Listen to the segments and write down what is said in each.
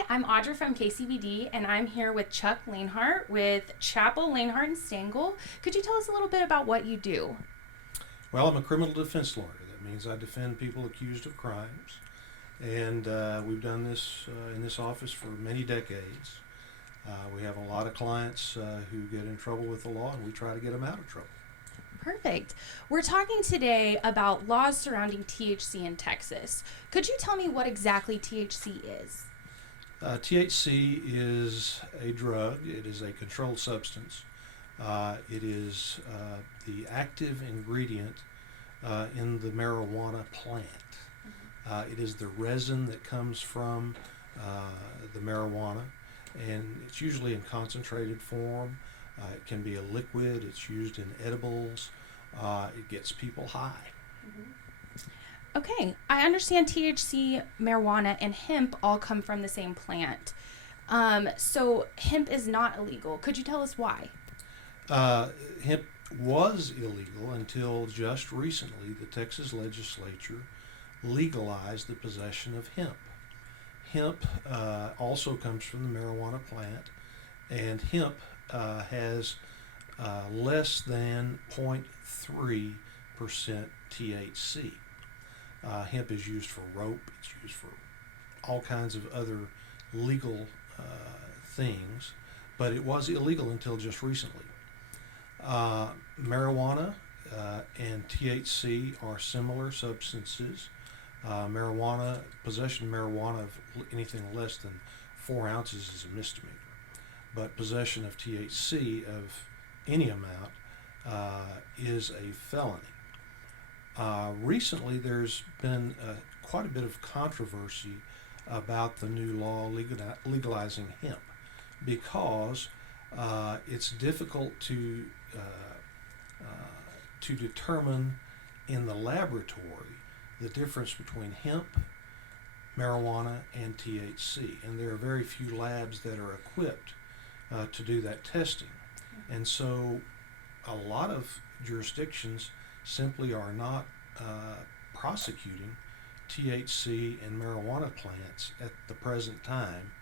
Hi, I'm Audra from KCBD, and I'm here with Chuck Lanehart with Chapel, Lanehart, and Stengel. Could you tell us a little bit about what you do? Well, I'm a criminal defense lawyer. That means I defend people accused of crimes. And we've done this in this office for many decades. We have a lot of clients who get in trouble with the law, and we try to get them out of trouble. Perfect. We're talking today about laws surrounding THC in Texas. Could you tell me what exactly THC is? THC is a drug, it is a controlled substance. It is the active ingredient in the marijuana plant. It is the resin that comes from the marijuana, and it's usually in concentrated form. It can be a liquid, it's used in edibles, it gets people high. Okay, I understand THC, marijuana, and hemp all come from the same plant. So hemp is not illegal. Could you tell us why? Hemp was illegal until just recently the Texas legislature legalized the possession of hemp. Hemp also comes from the marijuana plant, and hemp has less than 0.3% THC. Hemp is used for rope, it's used for all kinds of other legal things, but it was illegal until just recently. Marijuana and THC are similar substances. Possession of marijuana of anything less than 4 ounces is a misdemeanor, but possession of THC of any amount is a felony. Recently, there's been quite a bit of controversy about the new law legalizing hemp because it's difficult to determine in the laboratory the difference between hemp, marijuana, and THC. And there are very few labs that are equipped to do that testing. And so a lot of jurisdictions simply are not prosecuting THC and marijuana plants at the present time.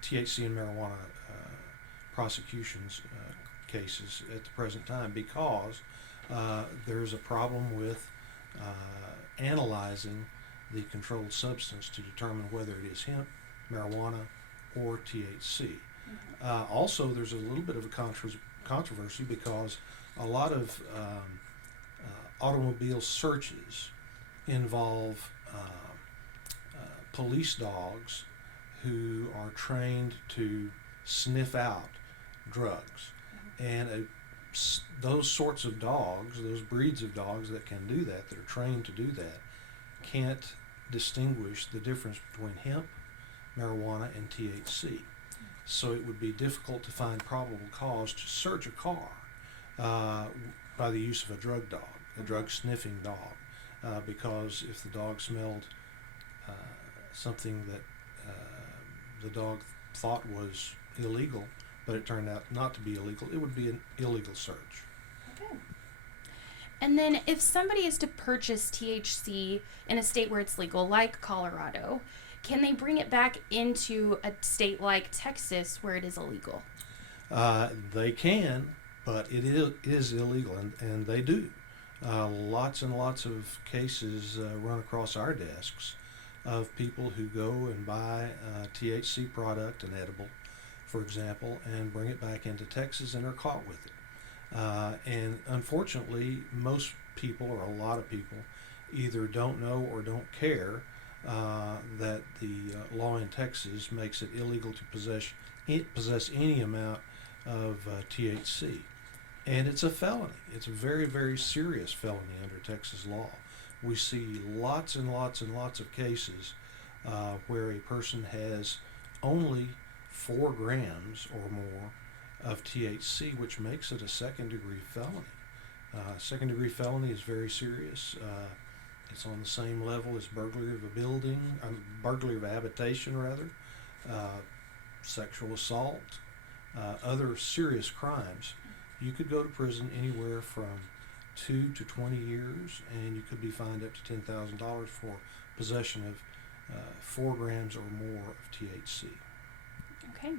THC and marijuana prosecutions cases at the present time because there's a problem with analyzing the controlled substance to determine whether it is hemp, marijuana, or THC. Also, there's a little bit of a controversy because a lot of automobile searches involve police dogs who are trained to sniff out drugs. And those sorts of dogs, those breeds of dogs that can do that, that are trained to do that, can't distinguish the difference between hemp, marijuana, and THC. So it would be difficult to find probable cause to search a car by the use of a drug dog, a drug sniffing dog, because if the dog smelled something that the dog thought was illegal, but it turned out not to be illegal, it would be an illegal search. Okay. And then if somebody is to purchase THC in a state where it's legal, like Colorado, can they bring it back into a state like Texas where it is illegal? They can, but it is illegal, and they do. Lots and lots of cases run across our desks of people who go and buy a THC product, an edible, for example, and bring it back into Texas and are caught with it. And unfortunately, most people, or a lot of people, either don't know or don't care that the law in Texas makes it illegal to possess any amount of THC. And it's a felony. It's a very, very serious felony under Texas law. We see lots and lots and lots of cases where a person has only 4 grams or more of THC, which makes it a second-degree felony. Second-degree felony is very serious. It's on the same level as burglary of a building, burglary of a habitation rather, sexual assault, other serious crimes. You could go to prison anywhere from 2 to 20 years, and you could be fined up to $10,000 for possession of 4 grams or more of THC. Okay.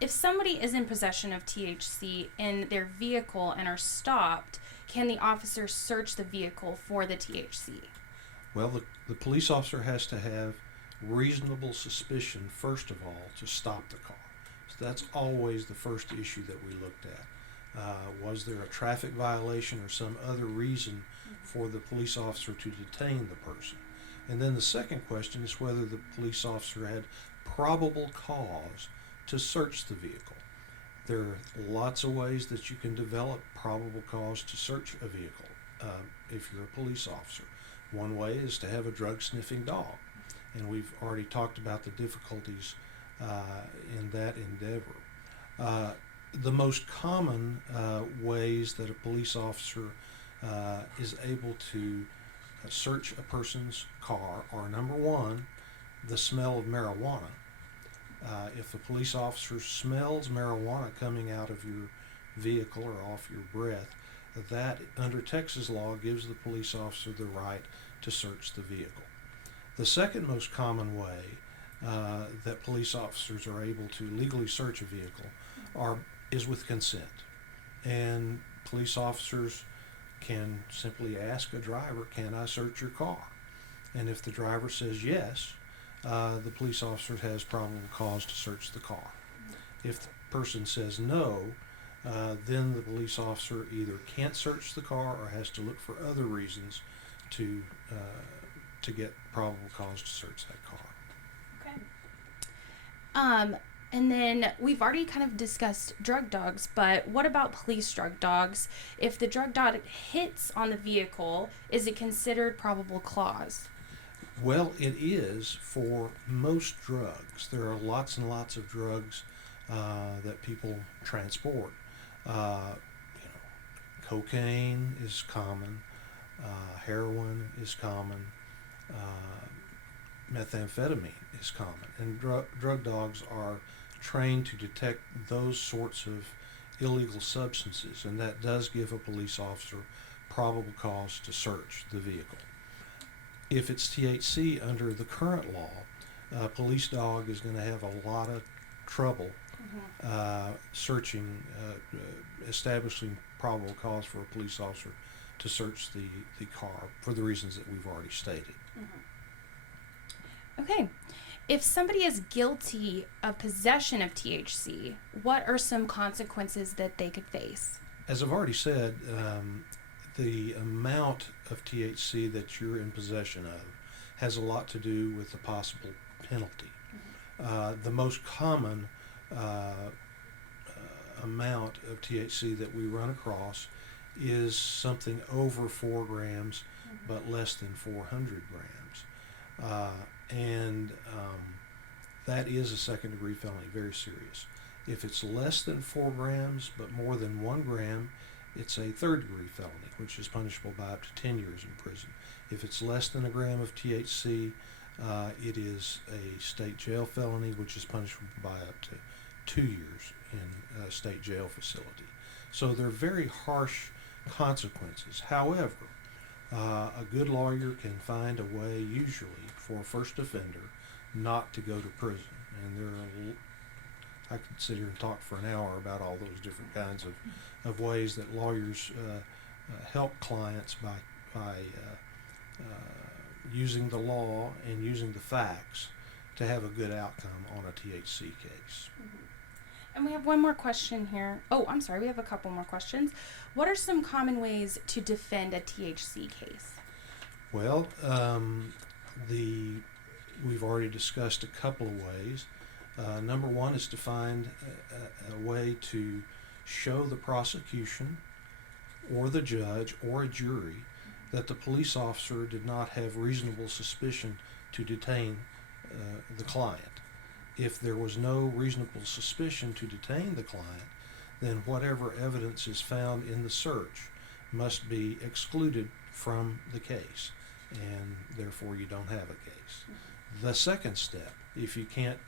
If somebody is in possession of THC in their vehicle and are stopped, can the officer search the vehicle for the THC? Well, the police officer has to have reasonable suspicion, first of all, to stop the car. So that's always the first issue that we looked at. Was there a traffic violation or some other reason for the police officer to detain the person? And then the second question is whether the police officer had probable cause to search the vehicle. There are lots of ways that you can develop probable cause to search a vehicle if you're a police officer. One way is to have a drug-sniffing dog, and we've already talked about the difficulties in that endeavor. The most common ways that a police officer is able to search a person's car are, number one, the smell of marijuana. If a police officer smells marijuana coming out of your vehicle or off your breath, that under Texas law gives the police officer the right to search the vehicle. The second most common way that police officers are able to legally search a vehicle is with consent. And police officers can simply ask a driver, "Can I search your car?" And if the driver says yes, the police officer has probable cause to search the car. If the person says no, then the police officer either can't search the car or has to look for other reasons to get probable cause to search that car. Okay. And then we've already kind of discussed drug dogs, but what about police drug dogs? If the drug dog hits on the vehicle, is it considered probable cause? Well, it is for most drugs. There are lots and lots of drugs that people transport. Cocaine is common, heroin is common, methamphetamine is common, and drug dogs are trained to detect those sorts of illegal substances, and that does give a police officer probable cause to search the vehicle. If it's THC under the current law, a police dog is going to have a lot of trouble searching, establishing probable cause for a police officer to search the car for the reasons that we've already stated. Okay. If somebody is guilty of possession of THC, what are some consequences that they could face? As I've already said, the amount of THC that you're in possession of has a lot to do with the possible penalty. The most common amount of THC that we run across is something over 4 grams, but less than 400 grams. And that is a second-degree felony, very serious. If it's less than 4 grams, but more than 1 gram, it's a third-degree felony, which is punishable by up to 10 years in prison. If it's less than a gram of THC, it is a state jail felony, which is punishable by up to 2 years in a state jail facility. So they're very harsh consequences. However, a good lawyer can find a way, usually, for a first offender not to go to prison. And I could sit here and talk for an hour about all those different kinds of ways that lawyers help clients by using the law and using the facts to have a good outcome on a THC case. And we have one more question here. Oh, I'm sorry, we have a couple more questions. What are some common ways to defend a THC case? Well, we've already discussed a couple of ways. Number one is to find a way to show the prosecution or the judge or a jury that the police officer did not have reasonable suspicion to detain the client. If there was no reasonable suspicion to detain the client, then whatever evidence is found in the search must be excluded from the case, and therefore you don't have a case. The second step, if you can't,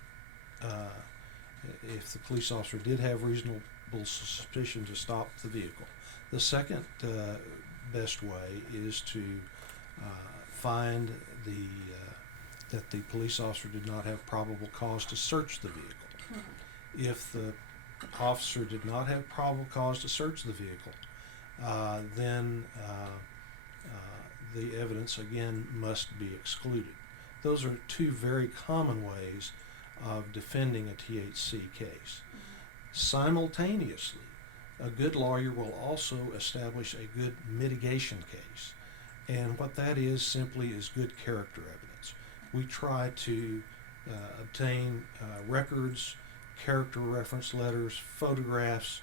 if the police officer did have reasonable suspicion to stop the vehicle, the second best way is to find the police officer did not have probable cause to search the vehicle. If the officer did not have probable cause to search the vehicle, then the evidence again must be excluded. Those are two very common ways of defending a THC case. Simultaneously, a good lawyer will also establish a good mitigation case. And what that is simply is good character evidence. We try to obtain records, character reference letters, photographs,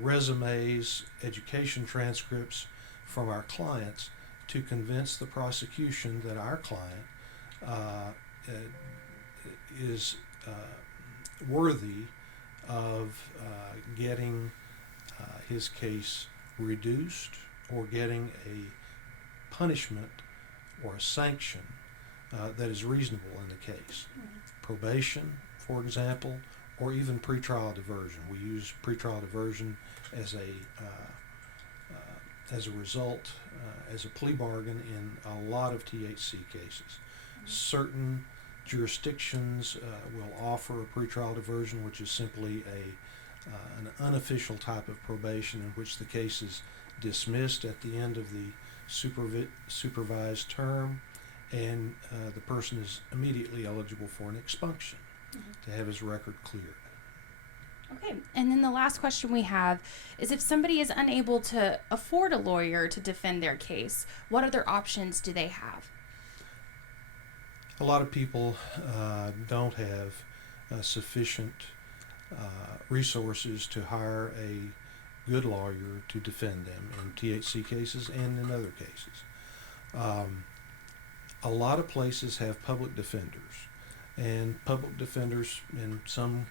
resumes, education transcripts from our clients to convince the prosecution that our client is worthy of getting his case reduced or getting a punishment or a sanction that is reasonable in the case. Probation, for example, or even pretrial diversion. We use pretrial diversion as a result, as a plea bargain in a lot of THC cases. Certain jurisdictions will offer a pretrial diversion, which is simply an unofficial type of probation in which the case is dismissed at the end of the supervised term, and the person is immediately eligible for an expunction to have his record cleared. Okay, and then the last question we have is, if somebody is unable to afford a lawyer to defend their case, what other options do they have? A lot of people don't have sufficient resources to hire a good lawyer to defend them in THC cases and in other cases. A lot of places have public defenders, and public defenders in some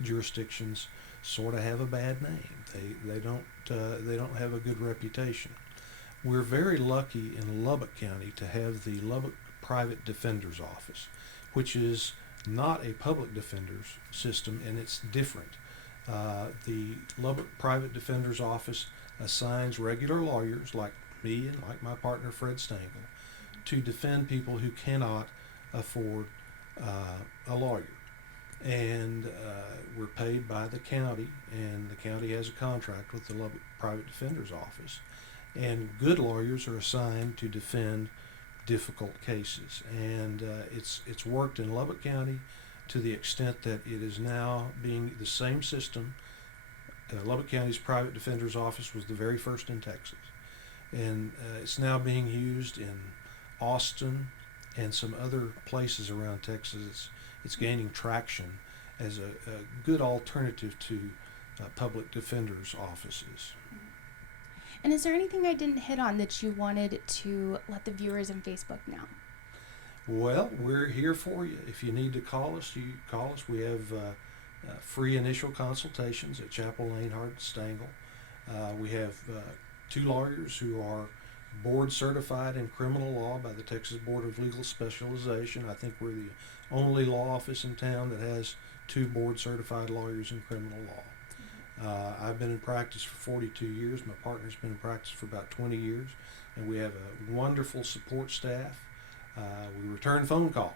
jurisdictions sort of have a bad name. They don't have a good reputation. We're very lucky in Lubbock County to have the Lubbock Private Defender's Office, which is not a public defender's system, and it's different. The Lubbock Private Defender's Office assigns regular lawyers like me and like my partner Fred Stengel to defend people who cannot afford a lawyer. And we're paid by the county, and the county has a contract with the Lubbock Private Defender's Office. And good lawyers are assigned to defend difficult cases. And it's worked in Lubbock County to the extent that it is now being the same system. Lubbock County's Private Defender's Office was the very first in Texas. And it's now being used in Austin and some other places around Texas. It's gaining traction as a good alternative to public defenders' offices. And is there anything I didn't hit on that you wanted to let the viewers on Facebook know? Well, we're here for you. If you need to call us, you call us. We have free initial consultations at Chapel Lane, Hart, Stengel. We have 2 lawyers who are board certified in criminal law by the Texas Board of Legal Specialization. I think we're the only law office in town that has 2 board certified lawyers in criminal law. I've been in practice for 42 years. My partner's been in practice for about 20 years, and we have a wonderful support staff. We return phone calls.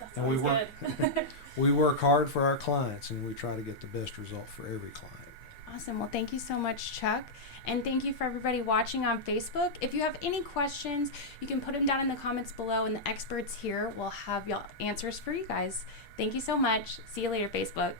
That's and always good. we work hard for our clients, and we try to get the best result for every client. Awesome. Well, thank you so much, Chuck. And thank you for everybody watching on Facebook. If you have any questions, you can put them down in the comments below, and the experts here will have y'all answers for you guys. Thank you so much. See you later, Facebook.